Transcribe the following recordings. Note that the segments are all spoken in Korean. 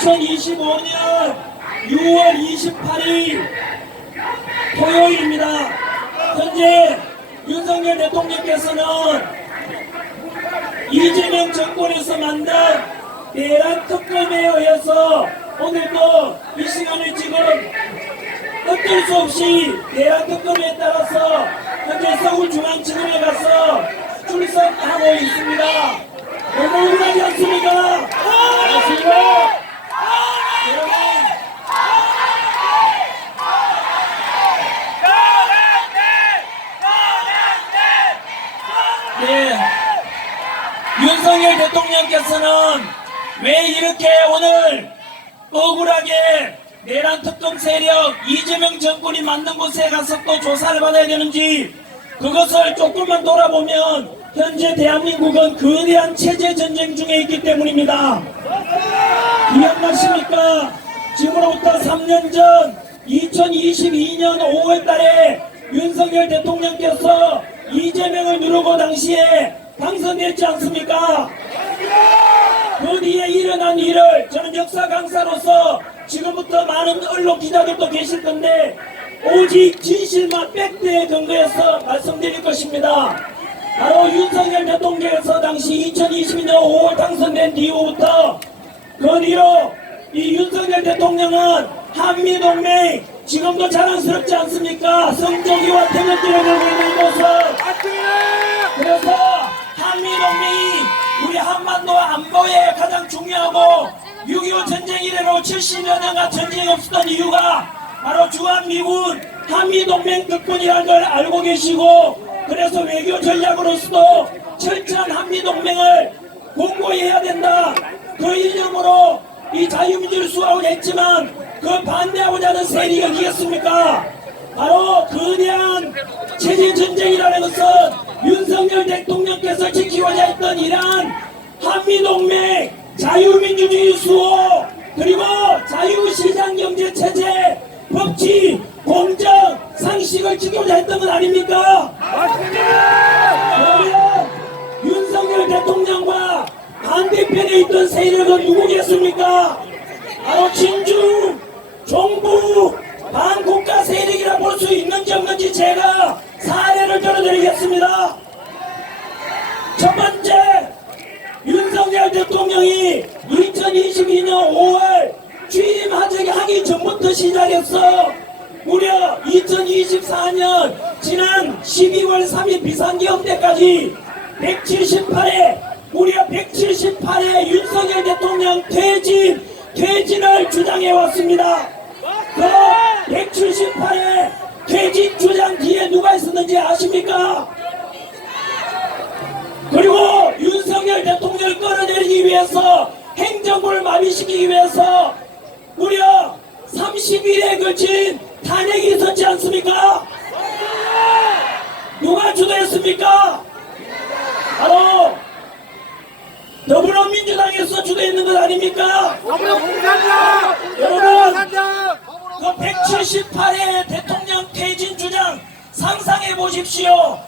2025년 6월 28일 토요일입니다. 현재 윤석열 대통령께서는 이재명 정권에서 만든 내란 특검에 의해서 오늘도 이 시간을 지금 어쩔 수 없이 내란 특검에 따라서 현재 서울중앙지검에 가서 출석하고 있습니다. 너무 억울하지 않습니까? 맞습니다. 여러분, 네, 윤석열 대통령께서는 왜 이렇게 오늘 억울하게 내란 특검 세력 이재명 정권이 만든 곳에 가서 또 조사를 받아야 되는지, 그것을 조금만 돌아보면 현재 대한민국은 거대한 체제 전쟁 중에 있기 때문입니다. 기억나십니까? 지금으로부터 3년 전 2022년 5월 달에 윤석열 대통령께서 이재명을 누르고 당시에 당선됐지 않습니까? 그 뒤에 일어난 일을 저는 역사 강사로서 지금부터 많은 언론 기자들도 계실 건데 오직 진실만 팩트에 근거해서 말씀드릴 것입니다. 바로 윤석열 대통령께서 당시 2022년 5월 당선된 이후부터 그 뒤로 이 윤석열 대통령은 한미동맹, 지금도 자랑스럽지 않습니까? 성조기와 태극기를 들고 있는 모습. 그래서 한미동맹이 우리 한반도 안보에 가장 중요하고 6.25 전쟁 이래로 70여 년간 전쟁이 없었던 이유가 바로 주한미군 한미동맹 특권이라는 걸 알고 계시고, 그래서 외교 전략으로서도 철저한 한미동맹을 공고히 해야 된다. 그 이름으로 이 자유민주를 수호하고자 했지만 그 반대하고자 하는 세력이 어디겠습니까? 바로 거대한 체제 전쟁이라는 것은 윤석열 대통령께서 지키고자 했던 이러한 한미동맹, 자유민주주의 수호, 그리고 자유시장경제체제, 법치, 공정, 상식을 지키고자 했던 건 아닙니까? 그러면 윤석열 대통령과 반대편에 있던 세력은 누구겠습니까? 바로 진중, 종북, 반국가 세력이라 볼 수 있는지 없는지 제가 사례를 들어드리겠습니다. 첫 번째, 윤석열 대통령이 2022년 5월 취임하기 전부터 시작해서 무려 2024년 지난 12월 3일 비상계엄 때까지 178회, 무려 178회 윤석열 대통령 퇴진을 주장해왔습니다. 그 178회 퇴진 주장 뒤에 누가 있었는지 아십니까? 그리고 윤석열 대통령을 끌어내리기 위해서, 행정부를 마비시키기 위해서 무려 30일에 걸친 탄핵이 있었지 않습니까? 누가 주도했습니까? 바로 더불어민주당에서 주도했는 것 아닙니까? 여러분, 그 178회 대통령 퇴진 주장 상상해 보십시오.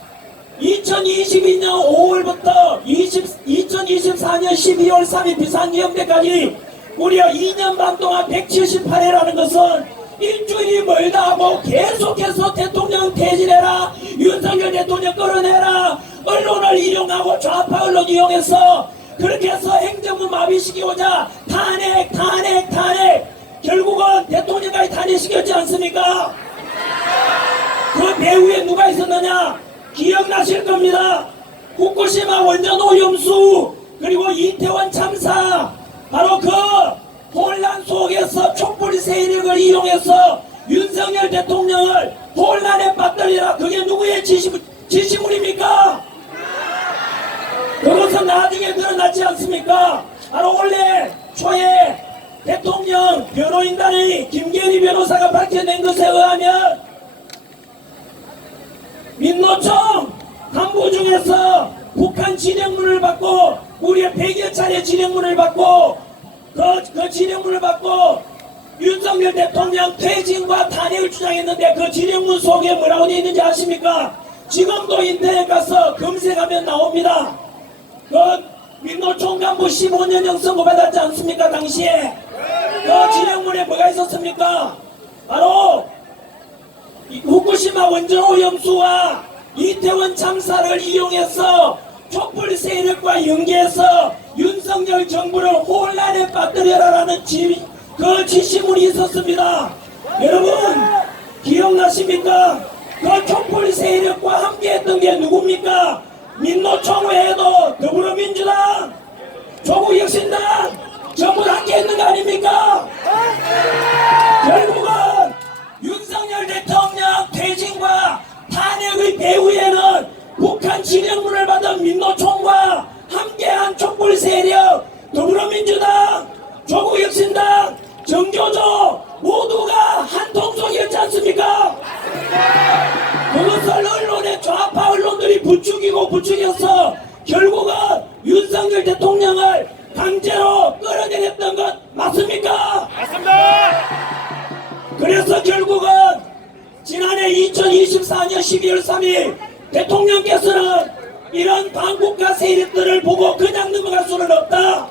2022년 5월부터 2024년 12월 3일 비상계엄 때까지 무려 2년 반 동안 178회라는 것은 일주일이 멀다 하고 계속해서 대통령 퇴진해라, 윤석열 대통령 끌어내라, 언론을 이용하고 좌파 언론 이용해서 그렇게 해서 행정부 마비시키고자 탄핵, 결국은 대통령까지 탄핵시켰지 않습니까? 그 배후에 누가 있었느냐? 기억나실 겁니다. 후쿠시마 원전 오염수, 그리고 이태원 참사, 바로 그 혼란 속에서 촛불 세력을 이용해서 윤석열 대통령을 혼란에 빠뜨리라. 그게 누구의 지시물입니까? 그것은 나중에 드러났지 않습니까? 바로 올해 초에 대통령 변호인단의 김계리 변호사가 밝혀낸 것에 의하면 민노총 간부 중에서 북한 진행문을 받고 무려 100여 차례 진행문을 받고 그 진행문을 받고 윤석열 대통령 퇴진과 탄핵을 주장했는데 그 진행문 속에 뭐라고 되어 있는지 아십니까? 지금도 인터넷 가서 검색하면 나옵니다. 그 민노총 간부 15년형 선고받았지 않습니까? 당시에 그 진영문에 뭐가 있었습니까? 바로 후쿠시마 원전 오염수와 이태원 참사를 이용해서 촛불 세력과 연계해서 윤석열 정부를 혼란에 빠뜨려라라는 그 지시문이 있었습니다. 여러분 기억나십니까? 그 촛불 세력과 함께했던 게 누굽니까? 민노총 외에도 더불어민주당, 조국혁신당 전부 다 함께했는 거 아닙니까? 결국은 윤석열 대통령 퇴진과 탄핵의 배후에는 북한 진영문을 받은 민노총과 함께한 촛불 세력, 더불어민주당, 조국혁신당, 정교조 모두가 한 통속이었지 않습니까? 그것을 언론의 좌파 언론들이 부추겨서 결국은 윤석열 대통령을 강제로 끌어내렸던 것 맞습니까? 맞습니다. 그래서 결국은 지난해 2024년 12월 3일 대통령께서는 이런 반국가 세력들을 보고 그냥 넘어갈 수는 없다.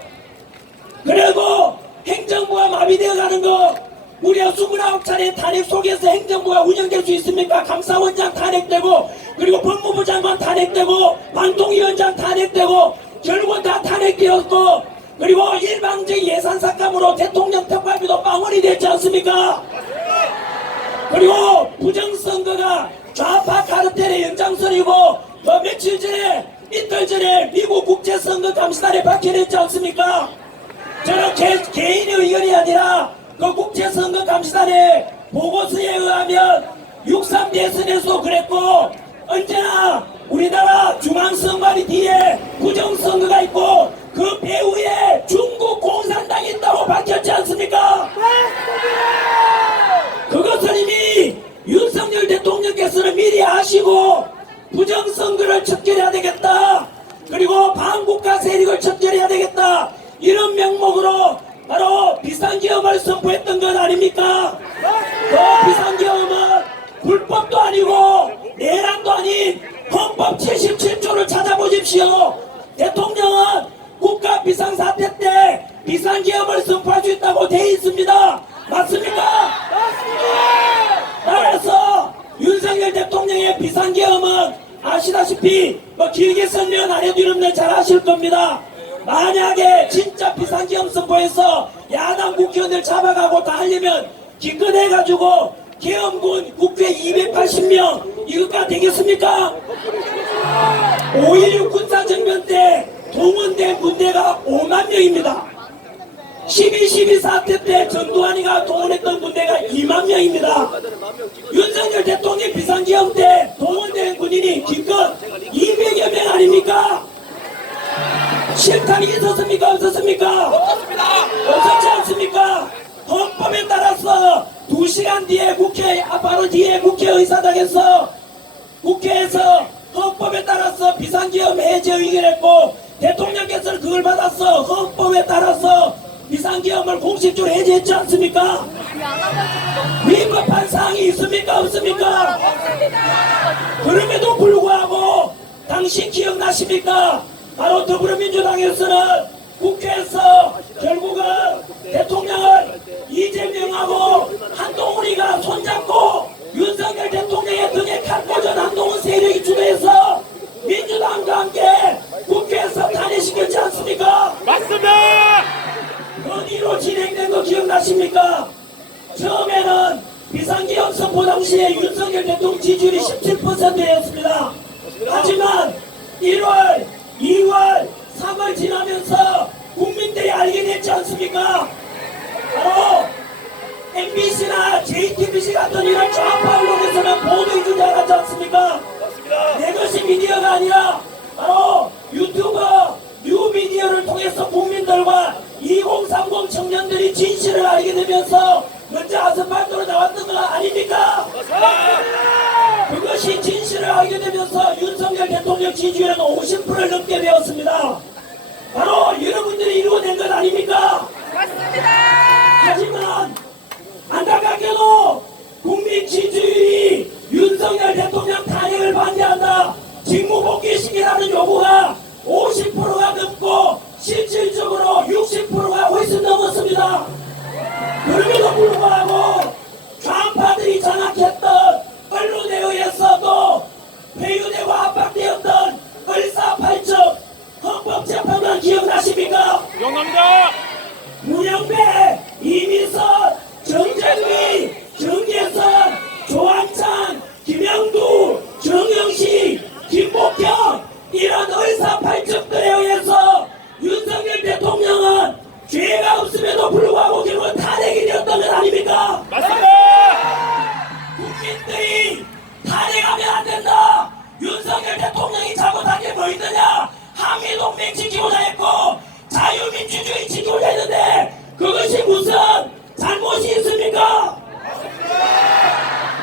그리고 행정부가 마비되어 가는 거 무려 29차례 탄핵 속에서 행정부가 운영될 수 있습니까? 감사원장 탄핵되고 그리고 법무부 장관 탄핵되고 방통위원장 탄핵되고 결국은 다 탄핵되었고 그리고 일방적 예산 삭감으로 대통령 특활비도 빵원이 됐지 않습니까? 그리고 부정선거가 좌파 카르텔의 연장선이고 며칠 전에 이틀 전에 미국 국제선거감시단에 밝혀냈지 않습니까? 저는 개인의 의견이 아니라 그 국제선거감시단의 보고서에 의하면 6.3 대선에서 그랬고 언제나 우리나라 중앙선관위 뒤에 부정선거가 있고 그 배후에 중국 공산당이 있다고 밝혔지 않습니까? 그것을 이미 윤석열 대통령께서는 미리 아시고 부정선거를 척결해야 되겠다. 그리고 반국가 세력을 척결해야 되겠다. 이런 명목으로 바로 비상계엄을 선포했던 것 아닙니까? 그 비상계엄은 불법도 아니고 내란도 아닌 헌법 77조를 찾아보십시오. 대통령은 국가 비상사태 때 비상계엄을 선포할 수 있다고 되어 있습니다. 맞습니까? 따라서 윤석열 대통령의 비상계엄은 아시다시피 길게 설명 안 해도 여러분들 잘 아실 겁니다. 만약에 진짜 비상계엄 선포해서 야당 국회의원들 잡아가고 다 하려면 기껏해가지고 계엄군 국회 280명 이것가 되겠습니까? 5.16 군사정변 때 동원된 군대가 5만 명입니다. 12.12 사태 때 전두환이가 동원했던 군대가 2만 명입니다. 윤석열 대통령 비상계엄 때 동원된 군인이 기껏 200여 명 아닙니까? 실탄이 있었습니까? 없었습니까? 없었지 않습니까? 헌법에 따라서 2시간 뒤에 바로 뒤에 국회의사당에서 국회에서 헌법에 따라서 비상계엄 해제 의결했고 대통령께서는 그걸 받아서 헌법에 따라서 비상계엄을 공식적으로 해제했지 않습니까? 위법한 사항이 있습니까? 없습니까? 그럼에도 불구하고 당신 기억나십니까? 바로 더불어민주당에서는 국회에서 결국은 대통령을 이재명하고 한동훈이가 손잡고 윤석열 대통령의 등에 칼 꽂은 한동훈 세력이 주도해서 민주당과 함께 국회에서 탄핵시켰지 않습니까? 맞습니다. 그 뒤로 진행된 거 기억나십니까? 처음에는 비상계엄 선포 당시에 윤석열 대통령 지지율이 17%였습니다. 하지만 1월, 2월, 3월 지나면서 국민들이 알게 됐지 않습니까? 바로 MBC나 JTBC 같은 이런 좌파 언론에서는 보도해 주지 않았지 않습니까? 내 것이 미디어가 아니라 바로 유튜브, 뉴미디어를 통해서 국민들과 2030 청년들이 진실을 알게 되면서 먼저 아스팔트로 나왔던 거 아닙니까? 그것이 진실을 알게 되면서 윤석열 대통령 지지율은 50%를 넘게 되었습니다. 바로 여러분들이 이루어낸 것 아닙니까? 맞습니다. 하지만 안타깝게도 국민 지지율이 윤석열 대통령 탄핵을 반대한다, 직무복귀시키라는 요구가 50%가 넘고 실질적으로 60%가 훨씬 넘었습니다. 그럼에도 불구하고 좌파들이 장악했던 언론에 의해서도 회유되고 압박되었던 을사팔적 헌법재판관 기억나십니까? 기억납니다. 문영배, 이민선, 정재미, 정계선, 조한찬, 김영두, 정영식, 김복경 이런 을사팔적들에 의해서 윤석열 대통령은 죄가 없음에도 불구하고 결국 탄핵이 되었던 것 아닙니까? 맞습니다. 국민들이 탄핵하면 안 된다. 윤석열 대통령이 잘못한 게 뭐 있느냐? 한미동맹 지키고자 했고 자유민주주의 지키고자 했는데 그것이 무슨 잘못이 있습니까?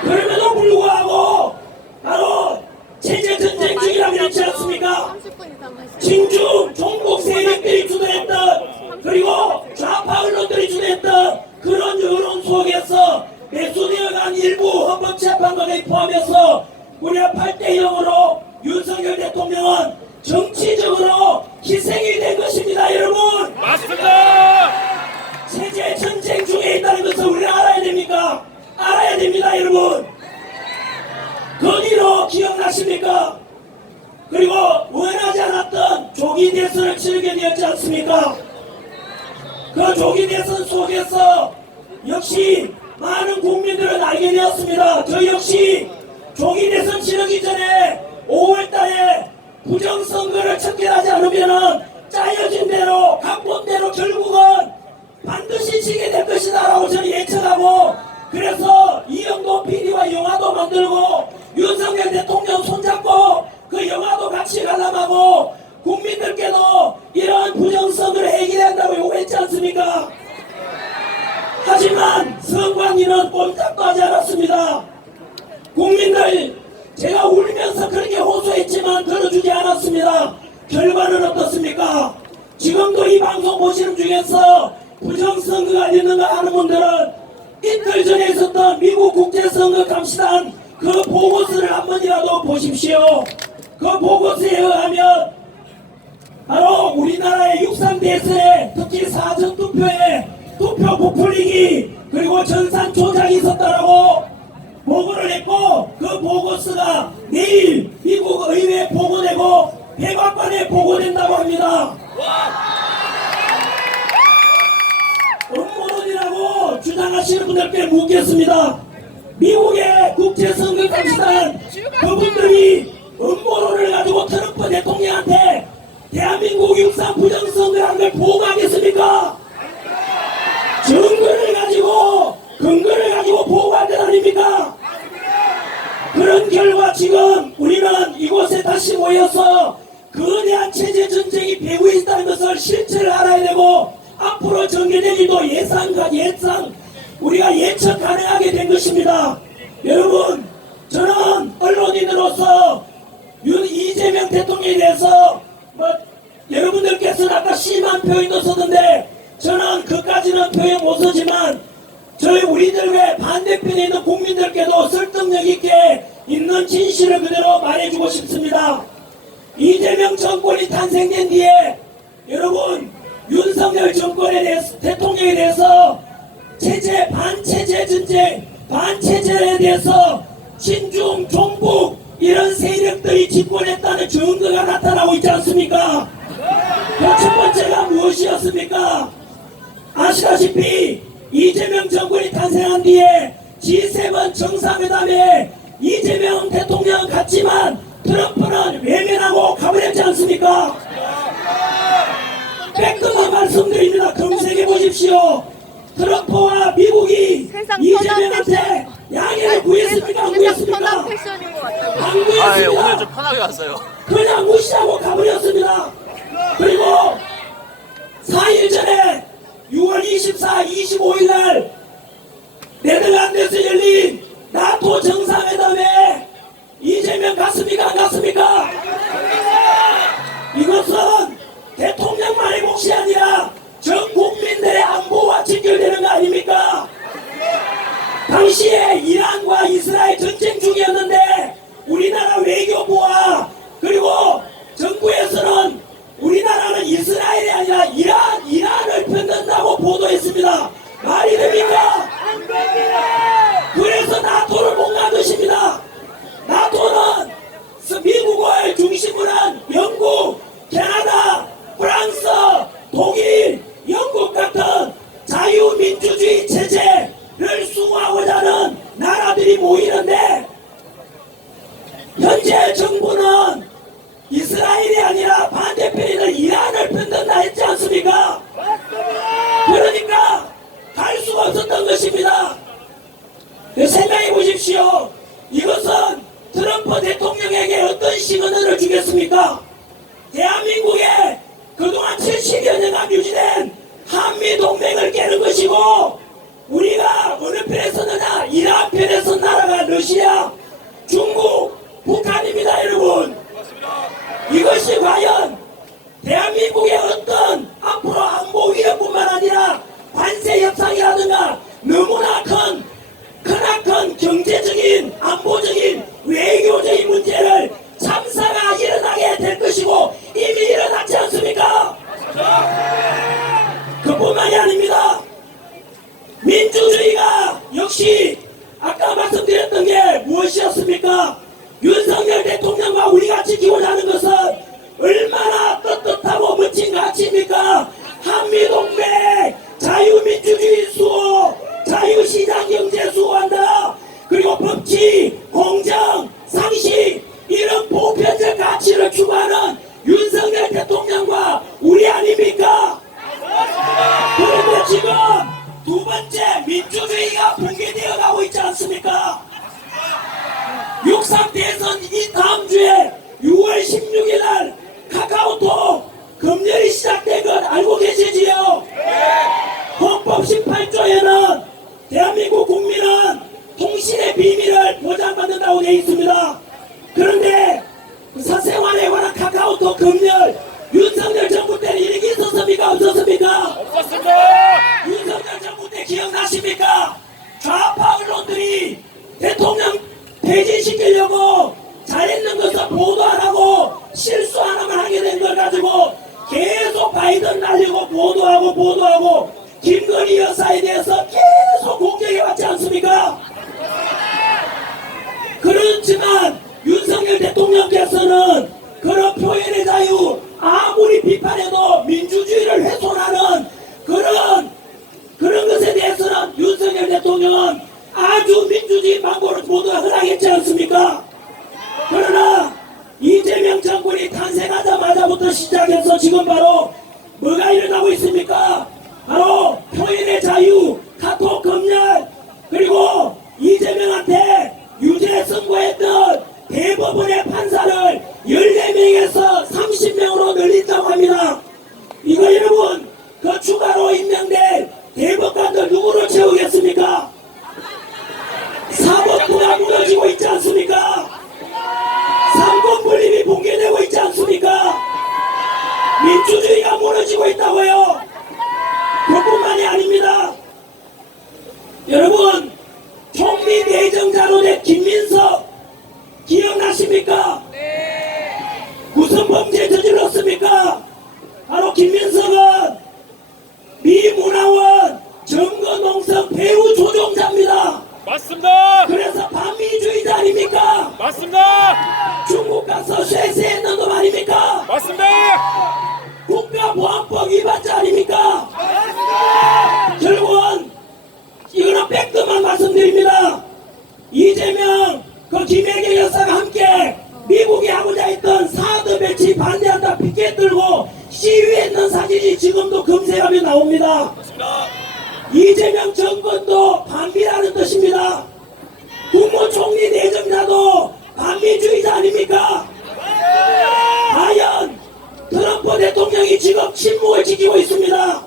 그럼에도 불구하고 바로 체제전쟁 중이라고 그랬지 않습니까? 30분 이상 하시죠. 진중 종북 세력들이 주도했던 그리고 좌파 언론들이 주도했던 그런 여론 속에서 매수되어간 일부 헌법재판관을 포함해서 무려 8대 0으로 윤석열 대통령은 정치적으로 희생이 된 것입니다. 여러분, 맞습니다. 세계 전쟁 중에 있다는 것을 우리가 알아야 됩니까? 알아야 됩니다. 여러분, 거기로 기억나십니까? 그리고 원하지 않았던 조기 대선을 치르게 되었지 않습니까? 그 조기 대선 속에서 역시 많은 국민들은 알게 되었습니다. 저 역시 조기 대선 치르기 전에 5월달에 부정선거를 척결하지 않으면 짜여진 대로 각본대로 결국은 반드시 지게 될 것이다 라고 저는 예측하고, 그래서 이영도 PD와 영화도 만들고 윤석열 대통령 손잡고 그 영화도 같이 관람하고 국민들께도 이러한 부정선거를 해결한다고 요구했지 않습니까? 하지만 선관위는 꼼짝도 하지 않았습니다. 국민들, 제가 울면서 그렇게 호소했지만 들어주지 않았습니다. 결과는 어떻습니까? 지금도 이 방송 보시는 중에서 부정선거가 있는가 하는 분들은 이틀 전에 있었던 미국 국제선거 감시단 그 보고서를 한 번이라도 보십시오. 그 보고서에 의하면 바로 우리나라의 6.3대선에 특히 사전투표에 투표 부풀리기 그리고 전산 조작이 있었다라고 보고를 했고, 그 보고서가 내일 미국 의회에 보고되고 백악관에 보고된다고 합니다. 음모론이라고 주장하시는 분들께 묻겠습니다. 미국의 국제선거감시단 그분들이 음모론을 가지고 트럼프 대통령한테 대한민국 6.3 부정선거라는 걸 보고하겠습니까? 증거를 가지고 근거를 가지고 보고할 것 아닙니까? 그런 결과 지금 우리는 이곳에 다시 모여서 거대한 체제 전쟁이 배후에 있다는 것을 실체를 알아야 되고, 앞으로 전개될 일도 예상 우리가 예측 가능하게 된 것입니다. 여러분, 저는 언론인으로서 이재명 대통령에 대해서 여러분들께서는 아까 심한 표현도 썼는데 저는 그까지는 표현 못 쓰지만 저희 우리들의 반대편에 있는 국민들께도 설득력 있게 있는 진실을 그대로 말해주고 싶습니다. 이재명 정권이 탄생된 뒤에 여러분, 윤석열 정권에 대해서, 대통령에 대해서 반체제 전쟁, 반체제에 대해서 친중, 종북 이런 세력들이 집권했다는 증거가 나타나고 있지 않습니까? 그 첫 번째가 무엇이었습니까? 아시다시피 이재명 정권이 탄생한 뒤에 G7 정상회담에 이재명 대통령 갔지만 트럼프는 외면하고 가버렸지 않습니까? 팩트만 말씀드립니다. 검색해 보십시오. 트럼프와 미국이 이재명한테 양해를 구했습니까? 안 구했습니까? 편한 패션인 것 같아요. 안 아, 예, 구했습니다. 오늘 좀 편하게 왔어요. 그냥 무시하고 가버렸습니다. 그리고 4일 전에 6월 24, 25일 날 네덜란드에서 열린 나토 정상회담에 이재명 갔습니까? 안 갔습니까? 이것은 대통령만의 몫이 아니라 전 국민들의 안보와 직결되는 거 아닙니까? 당시에 이란과 이스라엘 전쟁 중이었는데 우리나라 외교부와 그리고 정부에서는 있습니다. 말이 됩니까? 그래서 나토를 못 만드십니다. 나토는 미국을 중심으로 한 영국, 캐나다, 프랑스, 독일, 영국 같은 자유민주주의 체제를 수호하고자 하는 나라들이 모이는데 현재 정부는 이스라엘이 아니라 반대편에는 이란을 편든다 했지 않습니까? 그러니까 갈 수가 없었던 것입니다. 생각해 보십시오. 이것은 트럼프 대통령에게 어떤 시그널을 주겠습니까? 대한민국에 그동안 70여 년간 유지된 한미동맹을 깨는 것이고 우리가 어느 편에 섰느냐? 이란 편에 선 나라가 러시아, 중국, 북한입니다 여러분. 이것이 과연 대한민국의 어떤 앞으로 안보 위협뿐만 아니라 관세 협상이라든가 너무나 크나큰 경제적인 안보적인 외교적인 문제를 참사가 일어나게 될 것이고 이미 일어났지 않습니까? 그뿐만이 아닙니다. 민주주의가 역시 아까 말씀드렸던 게 무엇이었습니까? 윤석열 대통령과 우리가 지키고자 하는 것은 얼마나 떳떳하고 멋진 가치입니까? 한미동맹, 자유민주주의 수호, 자유시장경제 수호한다. 그리고 법치, 공정, 상식 이런 보편적 가치를 추구하는 윤석열 대통령과 우리 아닙니까? 그런데 지금 두 번째 민주주의가 붕괴되어 가고 있지 않습니까? 6.3 대선 이 다음 주에 6월 16일 날 카카오톡 검열이 시작된 것 알고 계시지요? 헌법 18조에는 대한민국 국민은 통신의 비밀을 보장받는다고 되어 있습니다. 그런데 사생활에 관한 카카오톡 검열 윤석열 정부 때는 이렇게 있었습니까? 없었습니까? 없었습니다. 윤석열 정부 때 기억나십니까? 좌파 언론들이 대통령 퇴진시키려고 잘했는 것을 보도 안 하고 실수 하나만 하게 된 걸 가지고 계속 바이든 날리고 보도하고 김건희 여사에 대해서 계속 공격해 왔지 않습니까? 그렇지만 윤석열 대통령께서는 그런 표현의 자유 아무리 비판해도 민주주의를 훼손하는 그런 것에 대해서는 윤석열 대통령은 아주 민주주의 방법을 모두 허락했지 않습니까? 그러나 이재명 정권이 탄생하자마자부터 시작해서 지금 바로 뭐가 일어나고 있습니까? 바로 표현의 자유, 카톡 검열, 그리고 이재명한테 유죄 선고했던 대법원의 판사를 14명에서 30명으로 늘린다고 합니다. 이거 여러분 그 추가로 임명된 대법관들 누구로 채우겠습니까? 사법부가 무너지고 있지 않습니까? 삼권 분립이 붕괴되고 있지 않습니까? 민주주의가 무너지고 있다고요. 그뿐만이 아닙니다. 여러분 총리 내정자로 된 김민석 기억나십니까? 무슨 범죄 저질렀습니까? 바로 김민석은 미 문화원 정거농성 배후 조종자입니다. 맞습니다. 그래서 반미주의자 아닙니까? 맞습니다. 중국 가서 쇠퇴했는 놈 아닙니까? 맞습니다. 국가보안법 위반자 아닙니까? 결국은 이거는 팩트만 말씀드립니다. 이재명 그 김혜경 여사가 함께 미국이 하고자 했던 사드 배치 반대한다 피켓 들고 시위했는 사진이 지금도 검색하면 나옵니다. 이재명 정권도 반미라는 뜻입니다. 국무총리 내정자도 반미주의자 아닙니까? 과연 트럼프 대통령이 지금 침묵을 지키고 있습니다.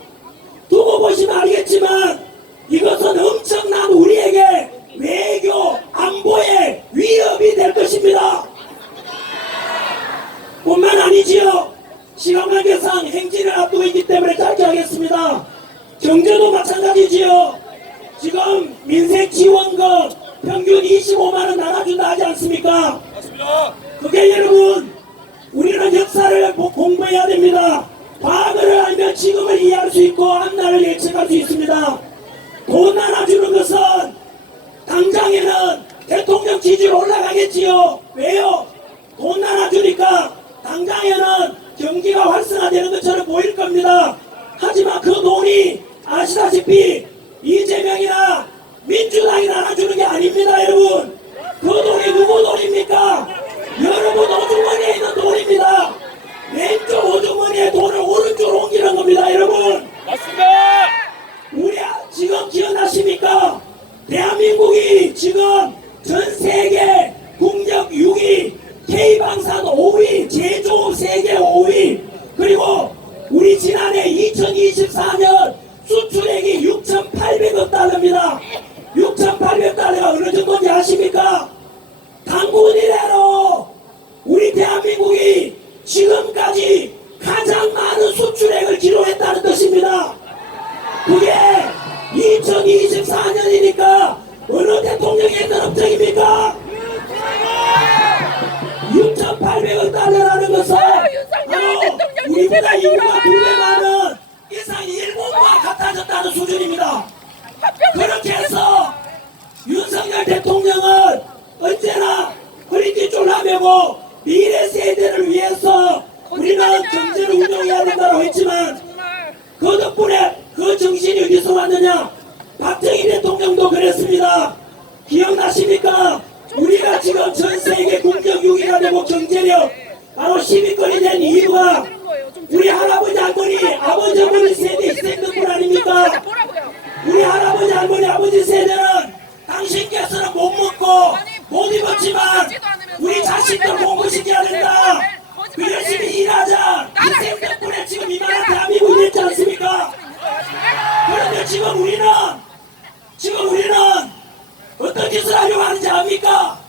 두고 보시면 알겠지만 이것은 엄청난 우리에게 외교 안보의 위협이 될 것입니다. 뿐만 아니지요. 시간 관계상 행진을 앞두고 있기 때문에 짧게 하겠습니다. 경제도 마찬가지지요. 지금 민생지원금 평균 25만원 나눠준다 하지 않습니까? 맞습니다. 그게 여러분 우리는 역사를 공부해야 됩니다. 과거를 알면 지금을 이해할 수 있고 앞날을 예측할 수 있습니다. 돈 나눠주는 것은 당장에는 대통령 지지율 올라가겠지요. 왜요? 돈 나눠주니까 당장에는 경기가 활성화되는 것처럼 보일 겁니다. 하지만 그 돈이 아시다시피 이재명이나 민주당이 나눠주는 게 아닙니다. 여러분, 그 돈이 누구 돈입니까? 여러분 오주머니에 있는 돈입니다. 왼쪽 오주머니에 돈을 오른쪽으로 옮기는 겁니다. 여러분, 맞습니다. 우리 지금 기억나십니까? 대한민국이 지금 전 세계 국력 6위, K방산 5위, 제조업 세계 5위, 그리고 우리 지난해 2024년 수출액이 6,800억 달러입니다. 6,800달러가 어느 정도인지 아십니까? 단군 이래로 우리 대한민국이 지금까지 가장 많은 수출액을 기록했다는 뜻입니다. 그게 2024년이니까 어느 대통령이 했던 업적입니까? 6,800억 달러라는 것은 바로 우리보다 인구가 2배 많은 이상 일본과 같아졌다는 수준입니다. 그렇게 해서 윤석열 대통령은 언제나 허리띠 졸라매고 미래 세대를 위해서 우리는 경제를 운영해야 된다고 했지만 그 덕분에 그 정신이 어디서 왔느냐? 박정희 대통령도 그랬습니다. 기억나십니까? 우리가 지금 전 세계 국력 6위가 되고 경제력 바로 10위권이 된 이유가 우리 할아버지 할머니 아버지 어머니 세대 희생 덕분 아닙니까? 우리 할아버지 할머니 아버지 세대는 당신께서는 못 먹고 못 입었지만 우리 자식들 공부시켜야 된다. 그 열심히 일하자. 희생 덕분에 지금 이만한 대한민국이 됐지 않습니까? 그런데 지금 우리는 어떤 짓을 하려고 하는지 압니까?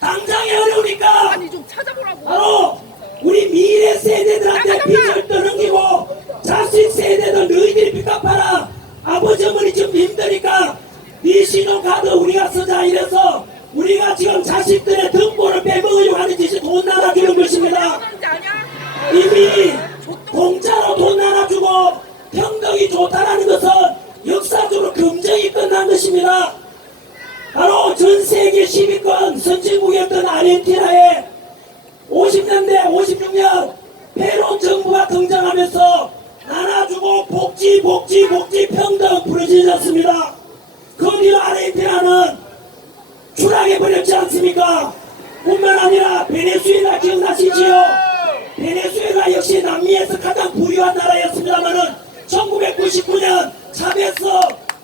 당장에 어려우니까 아니 좀 찾아보라고. 바로 우리 미래 세대들한테 빚을 떠넘기고 자식 세대들 너희들이 빚 갚아라. 아버지 어머니 지금 힘드니까 네 신용카드 우리가 쓰자 이래서 우리가 지금 자식들의 등보를 빼먹으려고 하는 짓이 돈 나눠주는 것입니다. 이미 공짜로 돈 나눠주고 평등이 좋다라는 것은 역사적으로 검증이 끝난 것입니다. 바로 전 세계 10위권 선진국이었던 아르헨티나에 50년대 56년 페론 정부가 등장하면서 나눠주고 복지 평등 부르짖었습니다. 그 뒤로 아르헨티나는 추락해버렸지 않습니까? 뿐만 아니라 베네수엘라 기억나시지요? 베네수엘라 역시 남미에서 가장 부유한 나라였습니다만은 1999년 차베스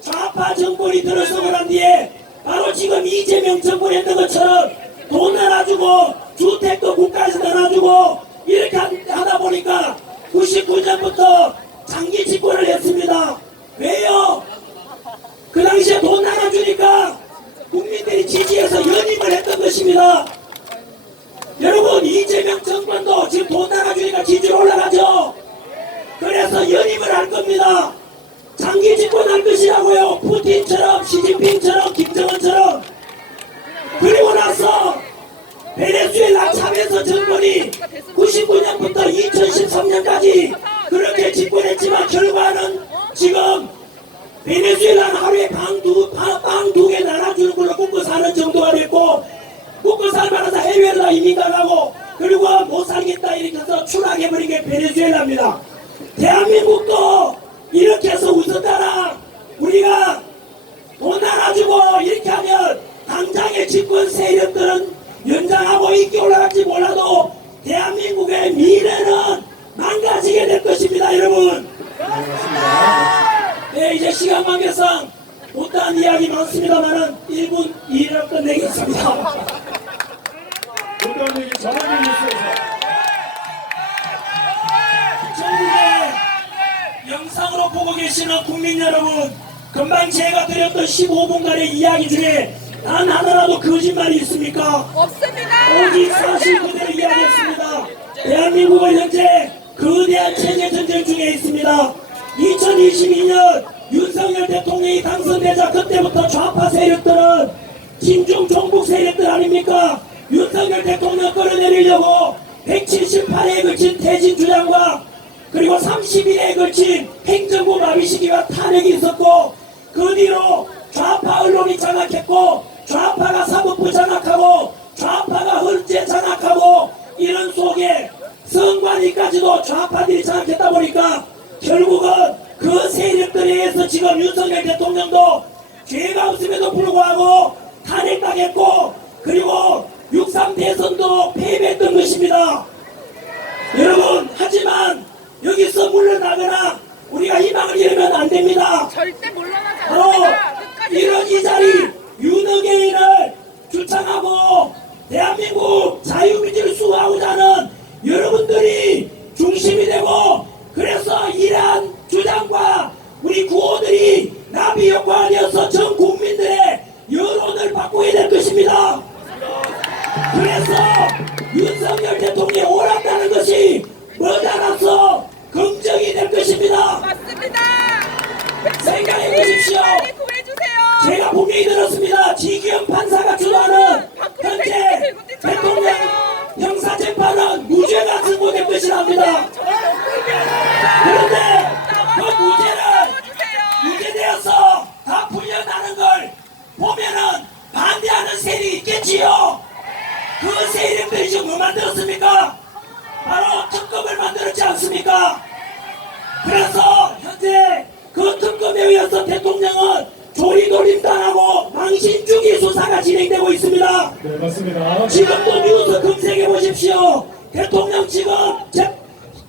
좌파 정권이 들어서고 난 뒤에 바로 지금 이재명 정권이 했던 것처럼 돈 나눠주고 주택도 국가에서 나눠주고 이렇게 하다 보니까 99년부터 장기 집권을 했습니다. 왜요? 그 당시에 돈 나눠주니까 국민들이 지지해서 연임을 했던 것입니다. 여러분, 이재명 정권도 지금 돈 나눠주니까 지지율 올라가죠. 그래서 연임을 할 겁니다. 장기 집권할 것이라고요. 푸틴처럼 시진핑처럼 김정은처럼. 그리고 나서 베네수엘라 차베스 정권이 99년부터 2013년까지 그렇게 집권했지만 결과는 지금 베네수엘라는 하루에 빵 두 개 나눠주는 걸로 먹고 사는 정도가 됐고, 먹고 살면서 해외로 이민 가라고, 그리고 못 살겠다 이렇게 해서 추락해버린 게 베네수엘라입니다. 대한민국도 이렇게 해서 웃었다라. 우리가 돈 나눠주고 이렇게 하면 당장의 집권 세력들은 연장하고 인기 올라갈지 몰라도 대한민국의 미래는 망가지게 될 것입니다. 여러분, 네, 이제 시간 관계상 못다한 이야기 많습니다만은 1분 2를 끝내겠습니다. 못다한 얘기 전화기 뉴스에서. 전국에 영상으로 보고 계시는 국민 여러분, 금방 제가 드렸던 15분간의 이야기 중에 단 하나라도 거짓말이 있습니까? 없습니다. 오직 사실 그대로 이야기했습니다. 대한민국은 현재 거대한 체제 전쟁 중에 있습니다. 2022년 윤석열 대통령이 당선되자 그때부터 좌파 세력들은 친중 종북 세력들 아닙니까? 윤석열 대통령 끌어내리려고 178회에 걸친 퇴진 주장과 그리고 30일에 걸친 행정부 마비 시기가 탄핵이 있었고 그 뒤로 좌파 언론이 장악했고 좌파가 사법부 장악하고 좌파가 헌재 장악하고 이런 속에 선관위까지도 좌파들이 장악했다 보니까 결국은 그 세력들에 의해서 지금 윤석열 대통령도 죄가 없음에도 불구하고 탄핵당했고 그리고 6.3 대선도 패배했던 것입니다. 여러분 하지만 여기서 물러나거나 우리가 희망을 잃으면 안 됩니다. 절대 물러나지 바로 않습니다. 끝까지 이런 이 자리 윤핵인을 주창하고 대한민국 자유민주를 수호하고자 하는 여러분들이 중심이 되고 그래서 이러한 주장과 우리 구호들이 나비 효과가 되어서 전 국민들의 여론을 바꾸게 될 것입니다. 그래서 윤석열 대통령이 옳았다는 것이 머지않아서 검증이 될 것입니다. 맞습니다. 생각해 보십시오. 빨리 구해주세요. 제가 분명히 들었습니다. 지기현 판사가 주도하는 현재 대통령 형사재판은 무죄가 선고될 것이랍니다. 그런데 그 무죄를 무죄되어서 다 풀려나는 걸 보면은 반대하는 세력이 있겠지요. 그 세력들이 지금 뭐 만들었습니까? 바로 특검을 만들었지 않습니까? 그래서 현재 그 특검에 의해서 대통령은 조리돌림당하고 망신주기 수사가 진행되고 있습니다. 네, 맞습니다. 지금도 뉴스 검색해 보십시오. 대통령 지금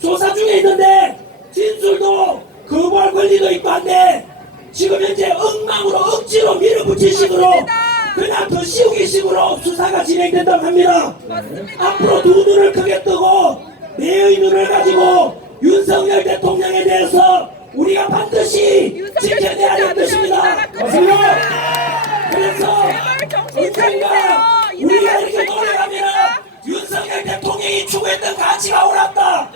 조사 중에 있는데 진술도 거부할 권리도 있고 한데 지금 현재 엉망으로 억지로 밀어붙일 식으로 그냥 더 씌우기 식으로 수사가 진행된다고 합니다. 앞으로 두 눈을 크게 뜨고 내의 눈을 가지고 윤석열 대통령에 대해서 우리가 반드시 지켜내야 될 것입니다. 맞습니다. 그래서 제발 정신 차리세요. 언젠가 이 우리가 나라 이렇게 노력하면 윤석열 대통령이 추구했던 가치가 옳았다.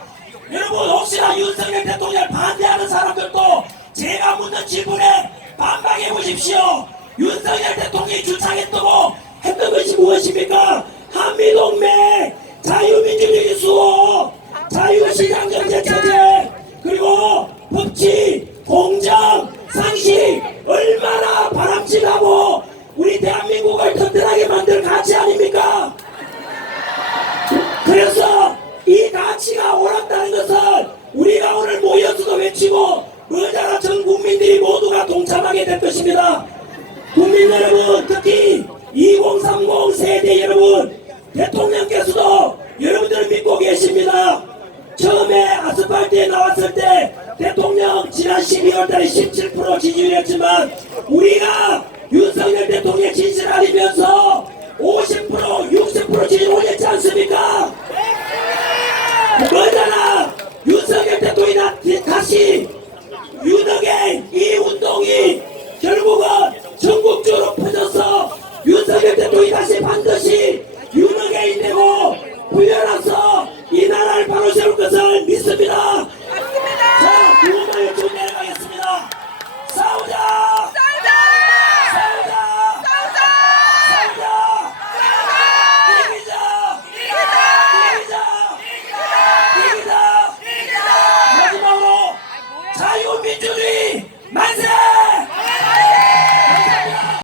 여러분 혹시나 윤석열 대통령을 반대하는 사람들도 제가 묻는 질문에 반박해 보십시오. 윤석열 대통령이 주창했다고 했던 것이 무엇입니까? 한미동맹, 자유민주주의 수호, 자유시장 경제 체제, 그리고 법치, 공정, 상식 얼마나 바람직하고 우리 대한민국을 튼튼하게 만들 가치 아닙니까? 그래서 이 가치가 옳았다는 것을 우리가 오늘 모여서도 외치고 머지않아 전 국민들이 모두가 동참하게 될 것입니다. 국민 여러분, 특히 2030 세대 여러분, 대통령께서도 여러분들을 믿고 계십니다. 처음에 아스팔트에 나왔을 때 대통령 지난 12월달에 17% 지지율이었지만 우리가 윤석열 대통령의 진실을 알리면서 50% 60% 지지율 올렸지 않습니까? 머지않아 윤석열 대통령이 다시 윤핵인 이 운동이 결국은 전국적으로 퍼져서 윤석열 대통령이 다시 반드시 윤핵인 되고 풀려나서 이 나라를 바로 세울 것을